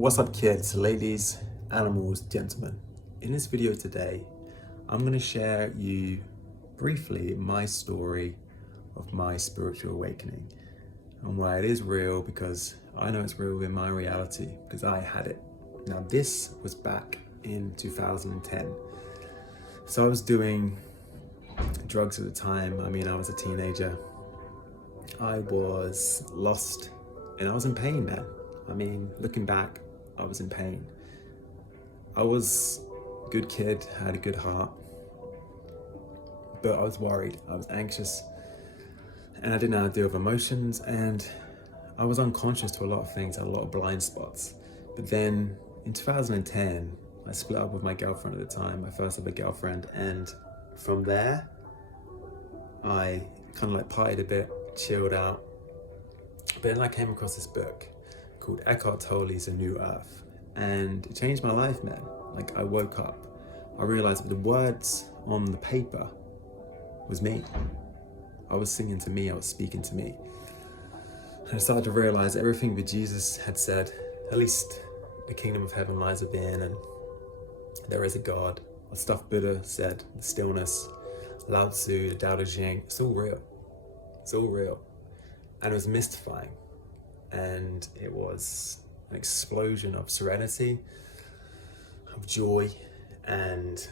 What's up, kids, ladies, animals, gentlemen? In this video today, I'm going to share you briefly my story of my spiritual awakening and why it is real, because I know it's real in my reality because I had it. Now, this was back in 2010. So I was doing drugs at the time. I was a teenager. I was lost and I was in pain then. Looking back, I was in pain. I was a good kid, had a good heart, but I was worried, I was anxious, and I didn't know how to deal with emotions, and I was unconscious to a lot of things, had a lot of blind spots. But then in 2010, I split up with my girlfriend at the time, my first ever girlfriend, and from there, I kind of like partied a bit, chilled out. But then I came across this book called Eckhart Tolle's A New Earth, and it changed my life, man. Like, I woke up, I realized that the words on the paper was me. I was singing to me, I was speaking to me. And I started to realize everything that Jesus had said, at least the kingdom of heaven lies within, and there is a God. The stuff Buddha said, the stillness, Lao Tzu, the Tao Te Ching, it's all real. It's all real. And it was mystifying. And it was an explosion of serenity, of joy, and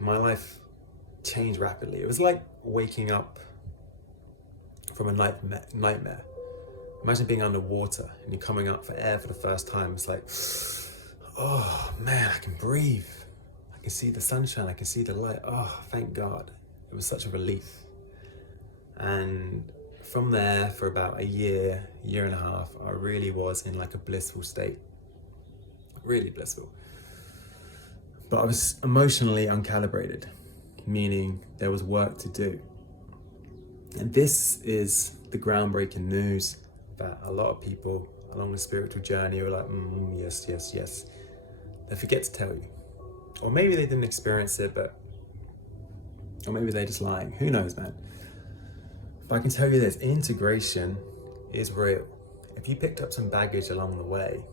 my life changed rapidly. It was like waking up from a nightmare. Imagine being underwater and you're coming up for air for the first time. It's like, oh man, I can breathe. I can see the sunshine, I can see the light. Oh, thank God. It was such a relief. And from there, for about a year and a half, I really was in like a blissful state. Really blissful. But I was emotionally uncalibrated, meaning there was work to do. And this is the groundbreaking news that a lot of people along the spiritual journey are like, yes. They forget to tell you. Or maybe they didn't experience it, or maybe they're just lying. Who knows, man? But I can tell you this, integration is real. If you picked up some baggage along the way,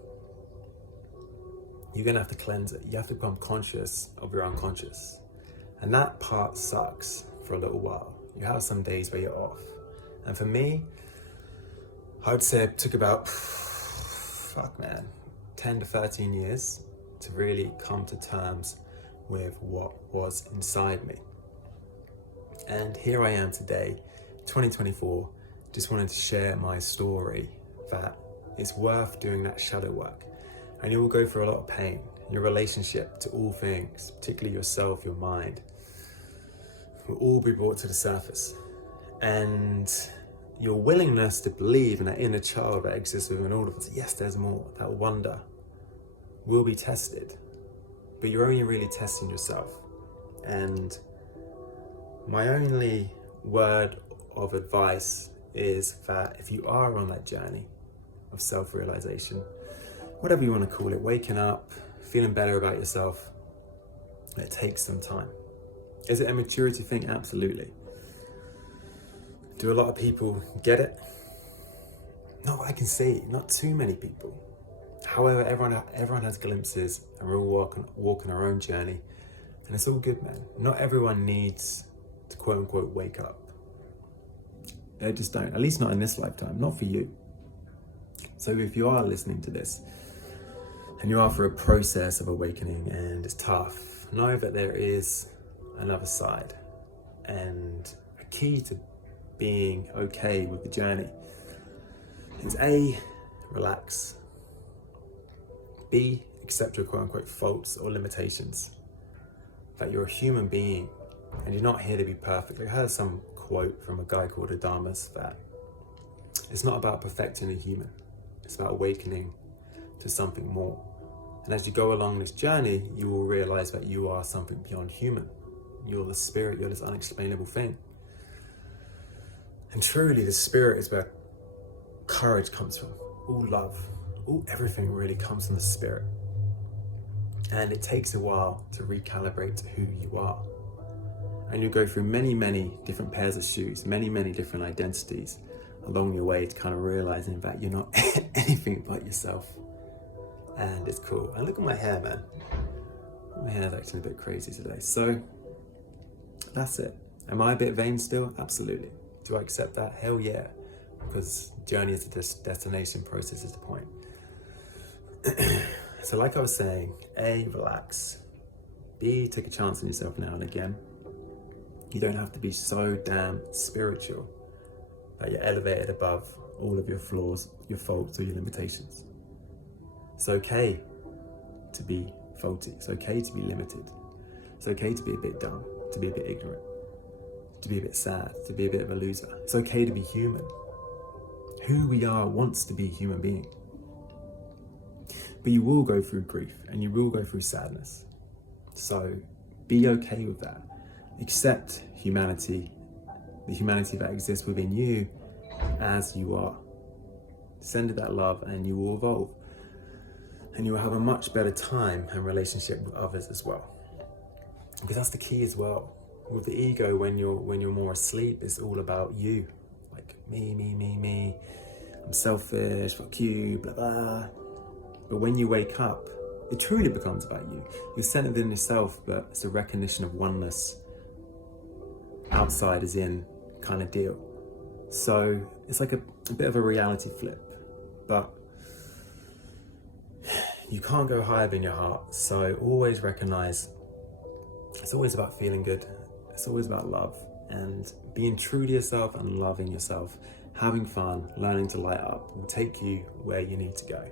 you're gonna have to cleanse it. You have to become conscious of your unconscious. And that part sucks for a little while. You have some days where you're off. And for me, I would say it took about, 10 to 13 years to really come to terms with what was inside me. And here I am today, 2024, just wanted to share my story that it's worth doing that shadow work. And you will go through a lot of pain. Your relationship to all things, particularly yourself, your mind, will all be brought to the surface. And your willingness to believe in that inner child that exists within all of us, yes, there's more, that wonder will be tested. But you're only really testing yourself. And my only word of advice is that if you are on that journey of self-realization, whatever you want to call it, waking up, feeling better about yourself, it takes some time. Is it a maturity thing? Absolutely. Do a lot of people get it? Not what I can see, not too many people. However, everyone has glimpses, and we're all walking our own journey, and it's all good, man. Not everyone needs to quote unquote wake up. They just don't, at least not in this lifetime, not for you. So if you are listening to this and you are for a process of awakening and it's tough, know that there is another side. And a key to being okay with the journey is A, relax. B, accept your quote unquote faults or limitations. That you're a human being and you're not here to be perfect. I heard some quote from a guy called Adamus that it's not about perfecting a human, it's about awakening to something more. And as you go along this journey, you will realize that you are something beyond human. You're the spirit, you're this unexplainable thing. And truly the spirit is where courage comes from, all love, all everything really comes from the spirit. And it takes a while to recalibrate to who you are. And you go through many different pairs of shoes, many different identities along your way to kind of realizing that you're not anything but yourself. and it's cool. And look at my hair, man. My hair's acting a bit crazy today. So that's it. Am I a bit vain still? Absolutely. Do I accept that? Hell yeah. Because journey is the destination, process is the point. So like I was saying, A, relax. B, take a chance on yourself now and again. You don't have to be so damn spiritual that you're elevated above all of your flaws, your faults, or your limitations. It's okay to be faulty. It's okay to be limited. It's okay to be a bit dumb, to be a bit ignorant, to be a bit sad, to be a bit of a loser. It's okay to be human. Who we are wants to be a human being. But you will go through grief and you will go through sadness. So be okay with that. Accept humanity, the humanity that exists within you as you are. Send it that love and you will evolve. And you will have a much better time and relationship with others as well. Because that's the key as well. With the ego, when you're more asleep, it's all about you. Like me. I'm selfish, fuck you, blah blah. But when you wake up, it truly becomes about you. You're centered in yourself, but it's a recognition of oneness. Outside is in kind of deal. So it's like a bit of a reality flip. But you can't go higher than your heart. So always recognize it's always about feeling good. It's always about love and being true to yourself and loving yourself. Having fun, learning to light up will take you where you need to go.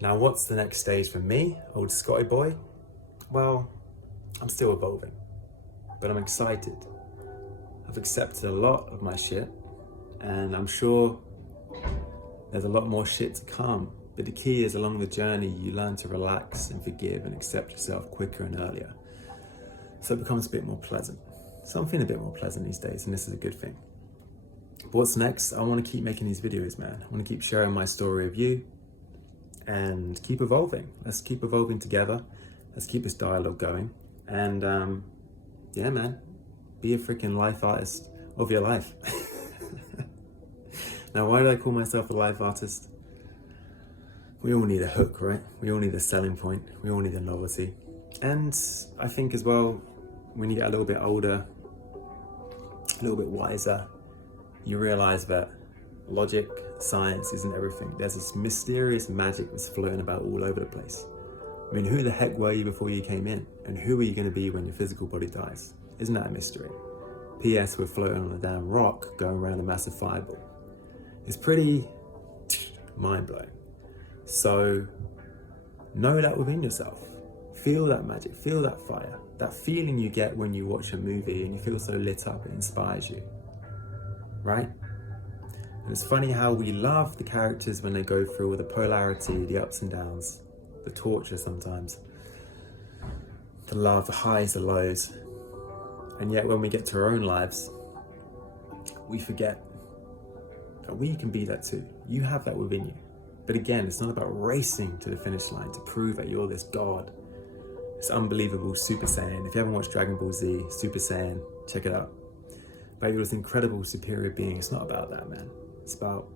Now, what's the next stage for me, old Scotty boy? Well, I'm still evolving, but I'm excited. I've accepted a lot of my shit, and I'm sure there's a lot more shit to come. But the key is along the journey, you learn to relax and forgive and accept yourself quicker and earlier. So it becomes a bit more pleasant. So I'm feeling a bit more pleasant these days, and this is a good thing. But what's next? I want to keep making these videos, man. I want to keep sharing my story of you and keep evolving. Let's keep evolving together. Let's keep this dialogue going. And yeah, man, be a freaking life artist of your life. Now, why do I call myself a life artist? We all need a hook, right? We all need a selling point. We all need a novelty. And I think as well, when you get a little bit older, a little bit wiser, you realize that logic, science isn't everything. There's this mysterious magic that's floating about all over the place. I mean, who the heck were you before you came in? And who are you going to be when your physical body dies? Isn't that a mystery? P.S. We're floating on a damn rock going around a massive fireball. It's pretty mind-blowing. So know that within yourself. Feel that magic, feel that fire, that feeling you get when you watch a movie and you feel so lit up, it inspires you, right? And it's funny how we love the characters when they go through all the polarity, the ups and downs, the torture sometimes, the love, the highs, the lows. And yet when we get to our own lives, we forget that we can be that too. You have that within you. But again, it's not about racing to the finish line to prove that you're this god. It's unbelievable Super Saiyan. If you haven't watched Dragon Ball Z, Super Saiyan, check it out. But you're this incredible superior being. It's not about that, man. It's about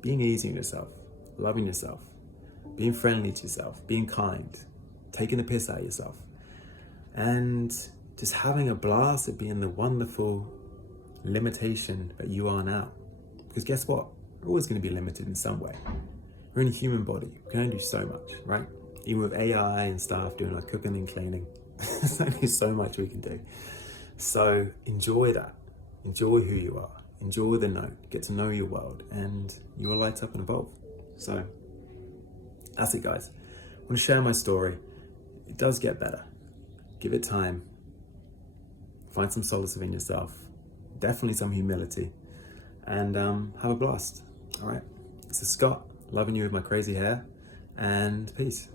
being easy on yourself, loving yourself, being friendly to yourself, being kind, taking the piss out of yourself, and just having a blast at being the wonderful limitation that you are now. Because guess what? We're always going to be limited in some way. We're in a human body. We can only do so much, right? Even with AI and stuff doing our cooking and cleaning, there's only so much we can do. So enjoy that. Enjoy who you are. Enjoy the note. Get to know your world, and you will light up and evolve. So that's it, guys. I want to share my story. It does get better. Give it time. Find some solace within yourself. Definitely some humility. And have a blast. All right. This is Scott, loving you with my crazy hair, and peace.